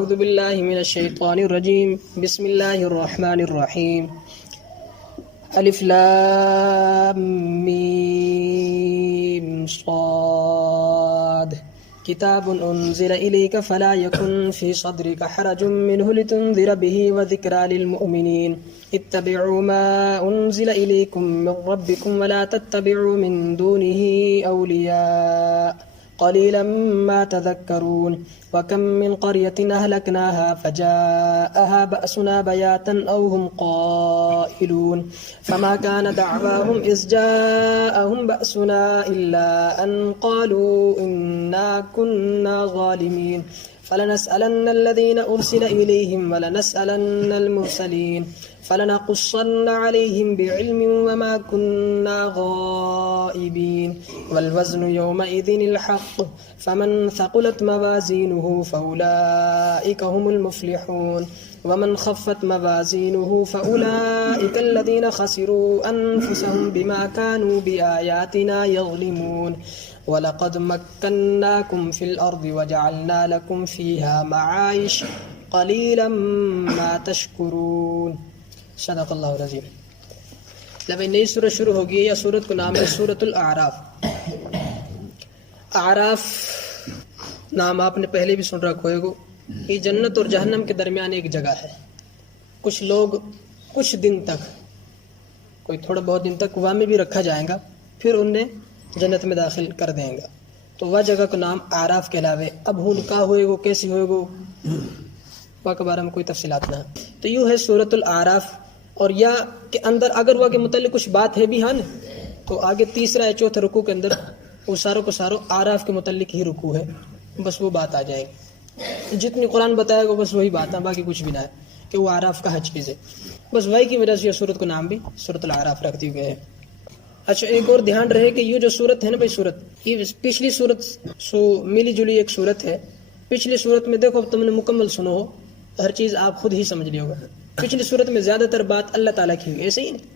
اعوذ باللہ من الشیطان الرجیم بسم اللہ الرحمن الرحیم الف لام میم صاد کتاب انزل الیک فلا یکن فی صدرک حرج منہ لتنذر به وذکرى للمؤمنین اتبعوا ما انزل الیکم من ربکم ولا تتبعوا من دونه اولیاء قلیلا ما تذکرون وکم من قریۃ اہلکناها فجاءها بأسنا بیاتا او هم قائلون فما كان دعواهم اذ جاءهم بأسنا الا ان قالوا انا كنا ظالمین فلنسألن الذين أرسل إليهم ولنسألن المرسلين فلنقصن عليهم بعلم وما كنا غائبين والوزن يومئذ الحق فمن ثقلت موازينه فأولئك هم المفلحون ومن خفت موازينه فأولئك الذين خسروا أنفسهم بما كانوا بآياتنا يظلمون وَلَقَدْ مَكَّنَّاكُمْ فِي الْأَرْضِ وَجَعَلْنَا لَكُمْ فِيهَا مَعَائِشَ قَلِيلًا مَا تَشْكُرُونَ صدق اللہ العظیم۔ جب نئی سورت شروع ہوگی یا سورت کا نام ہے سورت الاعراف۔ اعراف نام آپ نے پہلے بھی سن رکھا ہوگا۔ یہ جنت اور جہنم کے درمیان ایک جگہ ہے۔ کچھ لوگ کچھ دن تک، کوئی تھوڑا بہت دن تک وہاں میں بھی رکھا جائے گا، پھر انہیں جنت میں داخل کر دیں گا، تو وہ جگہ کا نام اعراف کہلاوے۔ اب ہوں نکاح ہوئے گو کیسی ہوئے گو وہ کے بارے میں کوئی تفصیلات نہ ہے۔ تو یوں ہے سورت الاعراف، اور یا کے اندر اگر وہ کے متعلق کچھ بات ہے بھی ہاں تو آگے تیسرا یا چوتھا رکوع کے اندر وہ ساروں کو ساروں اعراف کے متعلق ہی رکوع ہے، بس وہ بات آ جائے گی۔ جتنی قرآن بتائے گا بس وہی بات ہے، باقی کچھ بھی نہ ہے کہ وہ اعراف کا چیز ہے۔ بس وہی کی وجہ سے یہ سورت کو نام بھی سورت الاعراف رکھ دی گئے ہے۔ اچھا ایک اور دھیان رہے کہ یہ جو صورت ہے نا بھائی، صورت یہ پچھلی صورت سو ملی جلی ایک صورت ہے۔ پچھلی صورت میں دیکھو تم نے مکمل سنو ہو، ہر چیز آپ خود ہی سمجھ لیو گا۔ پچھلی صورت میں زیادہ تر بات اللہ تعالیٰ کی ہوئی، ایسے ہی نہیں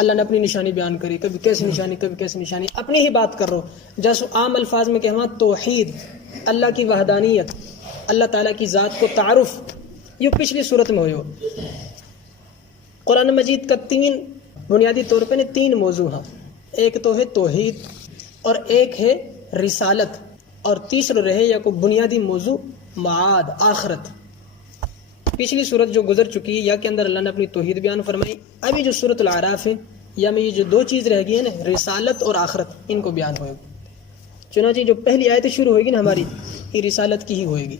اللہ نے اپنی نشانی بیان کری، کبھی کیسی نشانی کبھی کیسی نشانی، اپنی ہی بات کر رہو۔ جیسے عام الفاظ میں کہنا توحید، اللہ کی وحدانیت، اللہ تعالیٰ کی ذات کو تعارف، یہ پچھلی صورت میں ہوئی ہو۔ قرآن مجید کا بنیادی طور پہ تین موضوع ہیں، ایک تو ہے توحید، اور ایک ہے رسالت، اور تیسرا رہے یا کوئی بنیادی موضوع معاد، آخرت۔ پچھلی صورت جو گزر چکی ہے یا کے اندر اللہ نے اپنی توحید بیان فرمائی، ابھی جو سورۃ الاعراف ہے یا میں یہ جو دو چیز رہ گئی ہے نا، رسالت اور آخرت، ان کو بیان ہوئے گا۔ چنانچہ جو پہلی آیت شروع ہوئے گی نا ہماری، یہ رسالت کی ہی ہوئے گی۔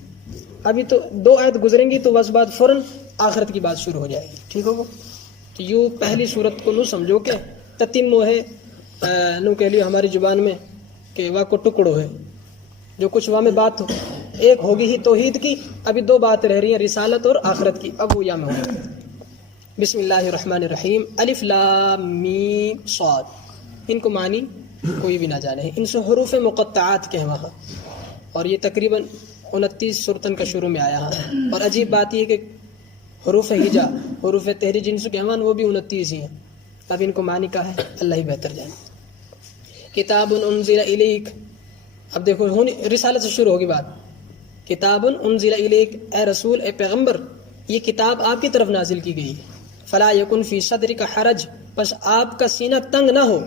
ابھی تو دو آیت گزریں گی تو بس بعد فوراً آخرت کی بات شروع ہو جائے گی، ٹھیک ہوگا؟ تو یوں پہلی صورت کو نو سمجھو کہ تتمو ہے، نو کہہ لیو ہماری زبان میں کہ واہ کو ٹکڑو ہے، جو کچھ واہ میں بات ہو ایک ہوگی ہی توحید کی، ابھی دو بات رہ رہی ہیں رسالت اور آخرت کی، اب وہ یا میں ہوگا۔ بسم اللہ الرحمن الرحیم، الف لام میم صاد، ان کو معنی کوئی بھی نہ جانے، ان سے حروف مقطعات کے وہاں، اور یہ تقریباً 29 صورتن کا شروع میں آیا ہے۔ اور عجیب بات یہ کہ حروف ہجا، حروف تحریک جن سے کہوان وہ بھی 29 ہی ہیں۔ اب ان کو معنی کا ہے اللہ ہی بہتر جانے۔ کتاب انزل الیک، اب دیکھو رسالت سے شروع ہوگی بات۔ کتاب انزل الیک، اے رسول، اے پیغمبر، یہ کتاب آپ کی طرف نازل کی گئی ہے۔ فلا یکن فی صدرک حرج، پس آپ کا سینہ تنگ نہ ہو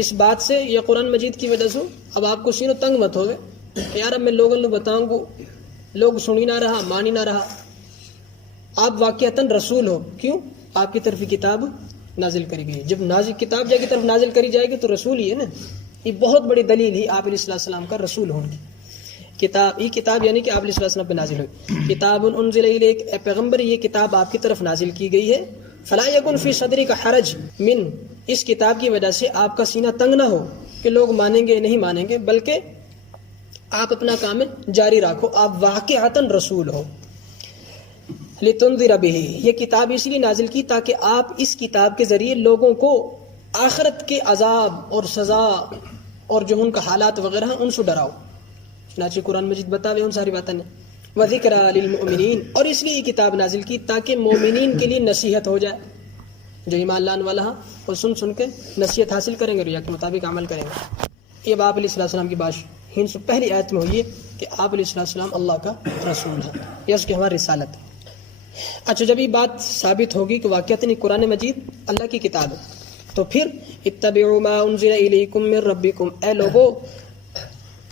اس بات سے یا قرآن مجید کی وجہ سے۔ اب آپ کو سینہ تنگ مت ہوگے کہ یار اب میں لوگوں نے بتاؤں گو، لوگ سنی نہ رہا مانی نہ رہا۔ آپ واقعتاً رسول ہو، کیوں؟ آپ کی طرف کتاب نازل کری گئی۔ جب کتاب جا کی طرف نازل کری جائے گی تو رسول ہی ہے نا، یہ بہت بڑی دلیل ہی آپ علیہ السلام کا رسول ہونے کی۔ کتاب، یہ کتاب یعنی کہ آپ علیہ السلام پہ نازل ہوئی۔ کتاب انزل الیک، اے پیغمبر، یہ کتاب آپ کی طرف نازل کی گئی ہے۔ فلا یکن فی صدرک حرج من، اس کتاب کی وجہ سے آپ کا سینہ تنگ نہ ہو کہ لوگ مانیں گے نہیں مانیں گے، بلکہ آپ اپنا کام جاری رکھو، آپ واقعتاً رسول ہو۔ لتنذر به، یہ کتاب اس لیے نازل کی تاکہ آپ اس کتاب کے ذریعے لوگوں کو آخرت کے عذاب اور سزا اور جو ان کا حالات وغیرہ ہیں ان سے ڈراؤ۔ چنانچہ قرآن مجید بتاوے ان ساری باتیں۔ وذکریٰ للمؤمنین، اور اس لیے یہ کتاب نازل کی تاکہ مومنین کے لیے نصیحت ہو جائے، جو ایمان لانے والا ہے اور سن کے نصیحت حاصل کریں گے، ریا کے مطابق عمل کریں گے۔ یہ آپ علیہ السلام کی بات ہند سے پہلی آیت میں ہوئی ہے کہ آپ علیہ السلام اللہ کا رسول ہے یا اس کی ہماری رسالت ہے۔ اچھا، جب یہ بات ثابت ہوگی کہ واقعتاً قرآن مجید اللہ کی کتاب ہے، تو پھر اتبعوا ما انزل الیکم من ربکم، اے لوگو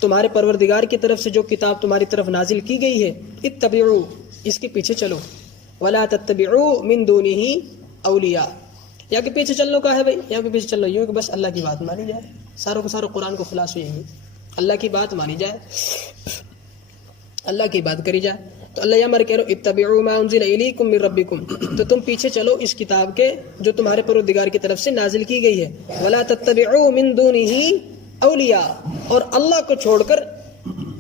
تمہارے پروردگار کی طرف سے جو کتاب تمہاری طرف نازل کی گئی ہے، اتبعوا اس کے پیچھے چلو، ولا تتبعوا من دونہ اولیاء، یا کہ پیچھے چلنے کا ہے بھائی، یا کہ پیچھے چلنا یوں کہ بس اللہ کی بات مانی جائے، ساروں کو سارا قرآن کو خلاصہ یہی اللہ کی بات مانی جائے، اللہ کی بات کری جائے۔ تو اللہ یہ کہہ رہے ہو اتبعوا ما انزل الیکم من ربکم، تو تم پیچھے چلو اس کتاب کے جو تمہارے پروردگار کی طرف سے نازل کی گئی ہے، ولا تتبعوا من دونہ اولیاء، اور اللہ کو چھوڑ کر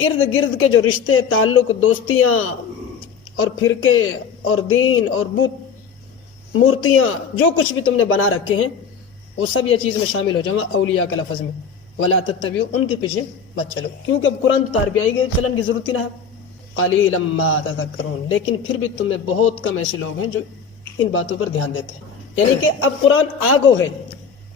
ارد گرد کے جو رشتے تعلق دوستیاں اور فرقے اور دین اور بت مورتیاں جو کچھ بھی تم نے بنا رکھے ہیں وہ سب یہ چیز میں شامل ہو جاؤں اولیاء کے لفظ میں، ولا تتبعوا ان کے پیچھے مت چلو، کیونکہ اب قرآن تو تار بھی آئی گئے، چلن کی ضرورت ہی نہ ہے۔ قلیلا ما تذکرون، لیکن پھر بھی تم میں بہت کم ایسے لوگ ہیں جو ان باتوں پر دھیان دیتے ہیں، یعنی کہ اب قرآن آگو ہے،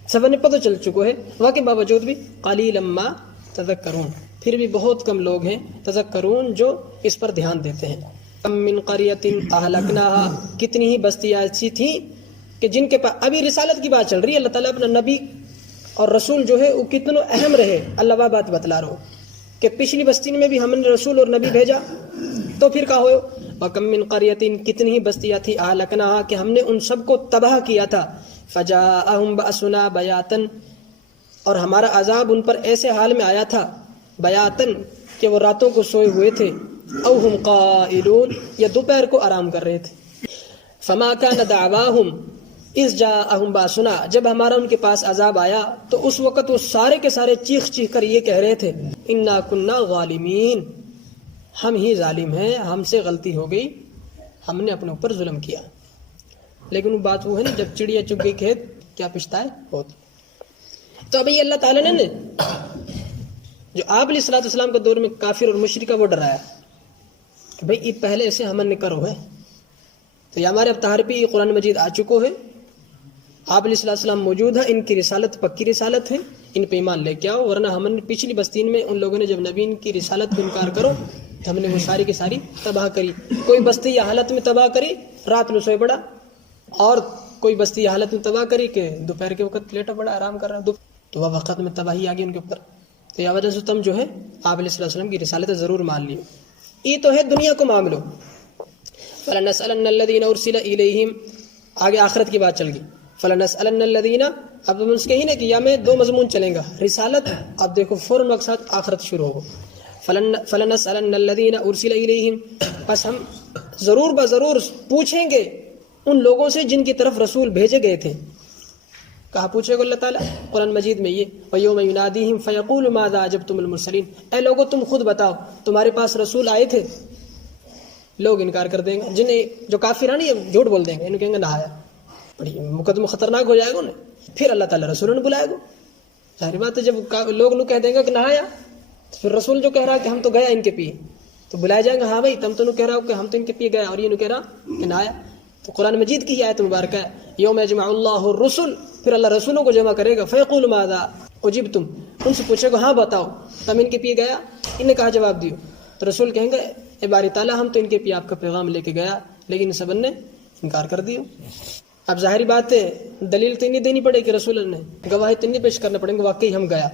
سب نے پتہ چل چکو ہے، واقعی باوجود بھی قلیلا ما تذکرون، پھر بھی بہت کم لوگ ہیں تذکرون جو اس پر دھیان دیتے ہیں۔ کم من قریۃ اہلکناھا، کتنی ہی بستیاں ایسی تھیں کہ جن کے پاس، ابھی رسالت کی بات چل رہی ہے، اللہ تعالیٰ اپنا نبی اور رسول جو ہے وہ کتنا اہم رہے، اللہ وہ بات بتلا رہا ہو کہ پچھلی بستی میں بھی ہم نے رسول اور نبی بھیجا، تو پھر کہا ہوئے وَكَم مِّن قَرْيَةٍ، کتنی ہی بستیاں تھی اہلکناھا کہ ہم نے ان سب کو تباہ کیا تھا، فَجَاءَهُم بَأْسُنَا بَيَاتًا، اور ہمارا عذاب ان پر ایسے حال میں آیا تھا، بیاتن کہ وہ راتوں کو سوئے ہوئے تھے، او ہم قائلون، یا دوپہر کو آرام کر رہے تھے، فما كان دعواهم اذ جاءهم باسنا، جب ہمارا ان کے پاس عذاب آیا تو اس وقت وہ سارے کے سارے چیخ چیخ کر یہ کہہ رہے تھے انا كنا ظالمین، ہم ہی ظالم ہیں، ہم سے غلطی ہو گئی، ہم نے اپنے اوپر ظلم کیا۔ لیکن وہ بات وہ ہے نا، جب چڑیا چگ گئی کھیت کیا پچھتائے ہوتی۔ تو ابھی اللہ تعالیٰ نے جو آپ علیہ الصلوۃ والسلام کے دور میں کافر اور مشرکہ وہ ڈرایا کہ بھئی یہ پہلے سے ہمن نے کرو ہے، تو یہ ہمارے اب تہار پہ یہ قرآن مجید آ چکو ہے، آپ علیہ الصلوۃ والسلام موجود ہیں، ان کی رسالت پکی رسالت ہے، ان پہ ایمان لے کے آؤ، ورنہ ہم نے پچھلی بستین میں ان لوگوں نے جب نبی ان کی رسالت کو انکار کرو تو ہم نے وہ ساری کی ساری تباہ کری، کوئی بستی یا حالت میں تباہ کری رات میں سوئے پڑا، اور کوئی بستی یا حالت میں تباہ کری کہ دوپہر کے وقت لیٹا پڑا آرام کر رہا، تو وہ وقت میں تباہی آ گئی ان کے اوپر۔ تو یہ وجہ سے تم جو ہے آپ علیہ السلام کی رسالت ضرور مان لیو، یہ تو ہے دنیا کو معاملو۔ فَلَنَسْأَلَنَّ الَّذِينَ أُرْسِلَ إِلَيْهِمْ، آگے آخرت کی بات چل گئی، فَلَنَسْأَلَنَّ الَّذِينَ، اب ہم اس کے ہی نا کہ یا میں دو مضمون چلیں گا، رسالت، اب دیکھو فوراً مقصد آخرت شروع ہو، فَلَنَسْأَلَنَّ الَّذِينَ أُرْسِلَ إِلَيْهِمْ، بس ہم ضرور بضرور پوچھیں گے ان لوگوں سے جن کی طرف رسول بھیجے گئے تھے۔ کہا پوچھے گا اللہ تعالیٰ قرآن مجید میں یہ وَيَوْمَ يُنَادِيهِمْ فَيَقُولُ مَاذَا أَجَبْتُمُ الْمُرْسَلِينَ، اے لوگو تم خود بتاؤ تمہارے پاس رسول آئے تھے، لوگ انکار کر دیں گے، جنہیں جو کافرانی جھوٹ بول دیں گے، انہوں کہیں گے نہ آیا، بڑی مقدمہ خطرناک ہو جائے گا انہیں، پھر اللہ تعالیٰ رسولوں نے بلائے گا، ظاہر بات ہے جب لوگ کہہ دیں گے کہ نہ آیا، پھر رسول جو کہہ رہا کہ ہم تو گیا ان کے پیے، تو بلائے جائیں گے، ہاں بھائی تم تو کہہ رہا ہو کہ ہم تو ان کے پیے گئے، اور یہ کہہ رہا کہ نہ آیا۔ تو قرآن مجید کی آیت مبارکہ ہے یوم یجمع اللہ الرسل، پھر اللہ رسولوں کو جمع کرے گا، فیقول ماذا اجبتم، ان سے پوچھے گا ہاں بتاؤ تم ان کے پیے گیا، انہیں نے کہا جواب دیو، تو رسول کہیں گے اے باری تعالیٰ ہم تو ان کے پیے آپ کا پیغام لے کے گیا، لیکن سب نے انکار کر دیو۔ اب ظاہری بات ہے دلیل تو نہیں دینی پڑے گی، رسول نے گواہی تو نہیں پیش کرنا پڑیں گے واقعی ہم گیا،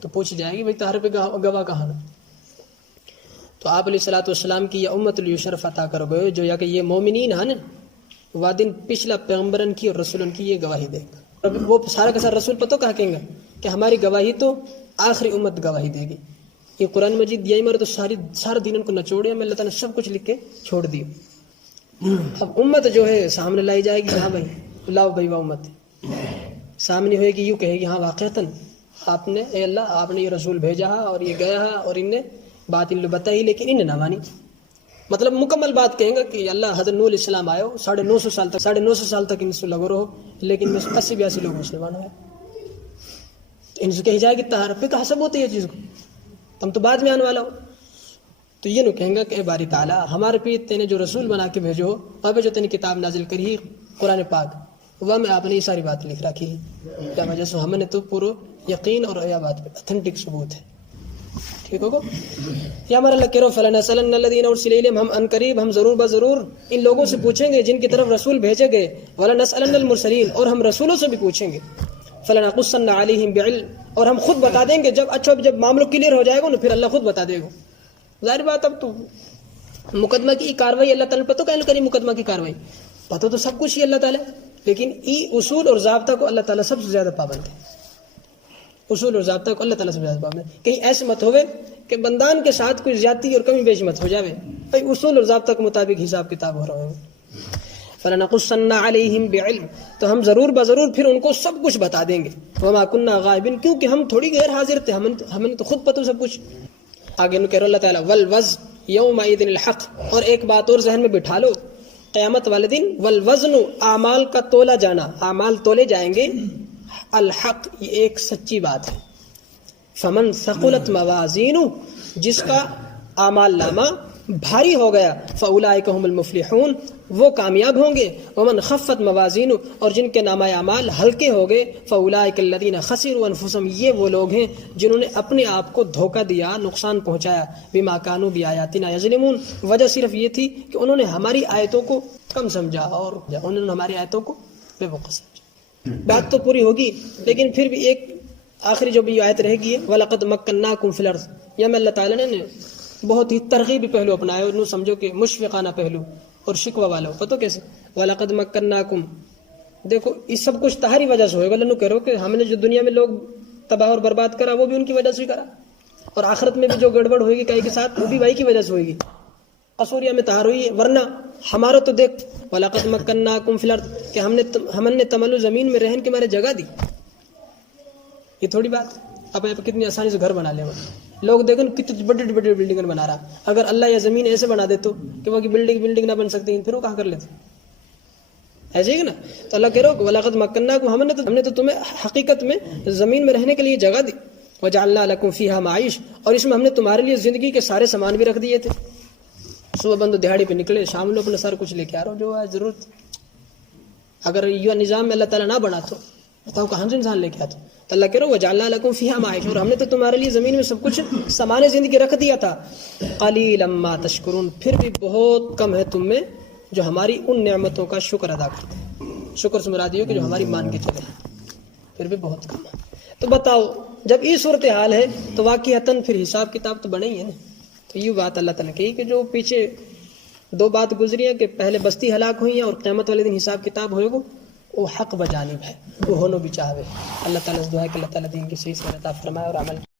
تو پوچھ جائے گی بھائی تہارے پہ گواہ کہاں ہے؟ تو آپ علیہ الصلوۃ والسلام کی یہ امت الشرف عطا کر گئے جو یا کہ یہ مومنین ہیں نا، وہ دن پچھلا پیغمبرن کی اور رسولن کی یہ گواہی دے گا، وہ سارا کا سارا رسول پتہ کہا کہیں گے کہ ہماری گواہی تو آخری امت گواہی دے گی، یہ قرآن مجید یہی مرے تو سارے دین ان کو نچوڑے، ہمیں اللہ تعالیٰ نے سب کچھ لکھ کے چھوڑ دیو۔ اب امت جو ہے سامنے لائی جائے گی، ہاں بھائی لاؤ بھائی وہ امت سامنے ہوئے گی، یوں کہے گی ہاں واقعتاً آپ نے اے اللہ آپ نے یہ رسول بھیجا اور یہ گیا اور ان نے بات ان بتائی لیکن انہیں نہ مانی، مطلب مکمل بات کہیں گا کہ اللہ حضرت نوح علیہ السلام آئے ہو 950 سال تک ان سے لگو رہو، لیکن 80-82 لوگ مسلمان ہوئے، تو ان سے کہی جائے گی تہار پہ کہاں سب ہوتی ہے چیز کو، تم تو بعد میں آنے والا ہو، تو یہ نہ کہیں گا کہ اے باری تعالیٰ ہمارے پہ تینے جو رسول بنا کے بھیجو ہو، وہاں پہ جو تینے کتاب نازل کری قرآن پاک، وہ میں آپ نے یہ ساری بات لکھ رکھی ہے، کیا وجہ سے ہم نے تو پورا یقین اور یہ بات پہ اتھینٹک ثبوت ہے، ٹھیک ہوگا. یا ہمارا اللہ کہہ رہو فلنسألن الذین ارسل الیہم، ہم ان قریب ہم ضرور بضرور ان لوگوں سے پوچھیں گے جن کی طرف رسول بھیجے گئے. ولنسألن المرسلین، اور ہم رسولوں سے بھی پوچھیں گے. فلنقصن علیہم بعلم، اور ہم خود بتا دیں گے. جب معاملہ کلیئر ہو جائے گا نا پھر اللہ خود بتا دے گا. ظاہر بات اب تو مقدمہ کی کاروائی اللہ تعالیٰ پتہ کہنے کری مقدمہ کی کاروائی پتہ تو سب کچھ ہی اللہ تعالیٰ، لیکن ای اصول اور ضابطہ کو اللہ تعالیٰ سب سے زیادہ پابند ہے. اصول اور ضابطہ کو اللہ تعالیٰ سب سے زیادہ پابند ہے. کہیں ایسے مت ہوئے کہ بندان کے ساتھ کوئی زیادتی اور کمی بیشی مت ہو جاوے. بھائی اصول اور ضابطہ کے مطابق حساب کتاب ہو رہا ہے. فلنقصن علیہم بعلم، تو ہم ضرور بضرور پھر ان کو سب کچھ بتا دیں گے. وما کننا غائبین، کیونکہ ہم تھوڑی غیر حاضر تھے، ہمیں تو خود پتہ سب کچھ. آگے نو کہہ رہا اللہ تعالیٰ والوزن یومئذ الحق، اور ایک بات اور ذہن میں بٹھا لو قیامت والے دن والوزن، اعمال کا تولا جانا، اعمال تولے جائیں گے. الحق، یہ ایک سچی بات ہے. فمن ثقلت موازینہ، جس کا اعمال نامہ بھاری ہو گیا، فاولئک هم المفلحون، وہ کامیاب ہوں گے. ومن خفت موازینہ، اور جن کے نامہ اعمال ہلکے ہو گئے، فاولئک الذین خسروا انفسهم، یہ وہ لوگ ہیں جنہوں نے اپنے آپ کو دھوکہ دیا، نقصان پہنچایا. بما کانوا بآیاتنا یظلمون، وجہ صرف یہ تھی کہ انہوں نے ہماری آیتوں کو کم سمجھا اور انہوں نے ہماری آیتوں کو بے وقوف سمجھا. بات تو پوری ہوگی لیکن پھر بھی ایک آخری جو بھی آیت رہ گئی ہے وَلَقَدْ مَكَّنَّاكُمْ فِي الْأَرْضِ، یہ میں اللہ تعالیٰ نے بہت ہی ترغیبی پہلو اپنایا، اور سمجھو کہ مشفقانہ پہلو اور شکوہ والا ہو. پتہ کیسے وَلَقَدْ مَكَّنَّاكُمْ، دیکھو یہ سب کچھ تہاری وجہ سے ہوئے گا. لنو کہہ رہو کہ ہم نے جو دنیا میں لوگ تباہ اور برباد کرا وہ بھی ان کی وجہ سے کرا، اور آخرت میں بھی جو گڑبڑ ہوئے گی کئی کے ساتھ وہ بھی بھائی کی وجہ سے ہوئے گی. قصوریہ میں تہار ہوئی ہے، ورنہ ہمارا تو دیکھ وَلَقَدْ مَكَّنَّاكُمْ فِي الْأَرْضِ، کہ ہم نے تملو زمین میں رہن کے مارے جگہ دی. یہ تھوڑی بات اب کتنی آسانی سے گھر بنا لے. لوگ دیکھو کتنی بڑی بڑی بلڈنگ بنا رہا، اگر اللہ یا زمین ایسے بنا دے تو کہ وہ بلڈنگ نہ بن سکتی پھر وہ کہاں کر لیتے، ایسے ہی نا. تو اللہ کہہ رہا کہ وَلَقَدْ مَكَّنَّاكُمْ، ہم نے تو تمہیں حقیقت میں زمین میں رہنے کے لیے جگہ دی. وَجَعَلْنَا لَكُمْ فِيهَا مَعِيشَ، اور اس میں ہم نے تمہارے لیے زندگی کے سارے سامان بھی رکھ دیے تھے. صبح بند دیہاڑی پہ نکلے، شام میں اپنا سارا کچھ لے کے آ رہا ہو جو ہے ضرورت. اگر یہ نظام میں اللہ تعالیٰ نہ بنا تو بتاؤ کہاں سے انسان لے کے آتا. تو اللہ کہہ رہا وَجَعَلْنَا لَكُمْ فِيهَا مَعِيشَ، اور ہم نے تو تمہارے لیے زمین میں سب کچھ سامان زندگی رکھ دیا تھا. قَلِيلًا مَا تَشْكُرُونَ، پھر بھی بہت کم ہے تم میں جو ہماری ان نعمتوں کا شکر ادا کرتے ہیں. شکر سے مراد یہ کہ جو ہماری مان کے چلے، پھر بھی بہت کم ہے. تو بتاؤ جب یہ صورتحال ہے تو واقعتاً پھر حساب کتاب تو بنے ہی ہے نا. تو یہ بات اللہ تعالیٰ کی کہ جو پیچھے دو بات گزری ہے کہ پہلے بستی ہلاک ہوئی ہیں اور قیامت والے دن حساب کتاب ہوئے گا، وہ حق بجانب ہے، وہ ہونا بھی چاہے. اللہ تعالیٰ سے دعا ہے کہ اللہ تعالیٰ دین کی صحیح سمجھ عطا فرمائے اور عمل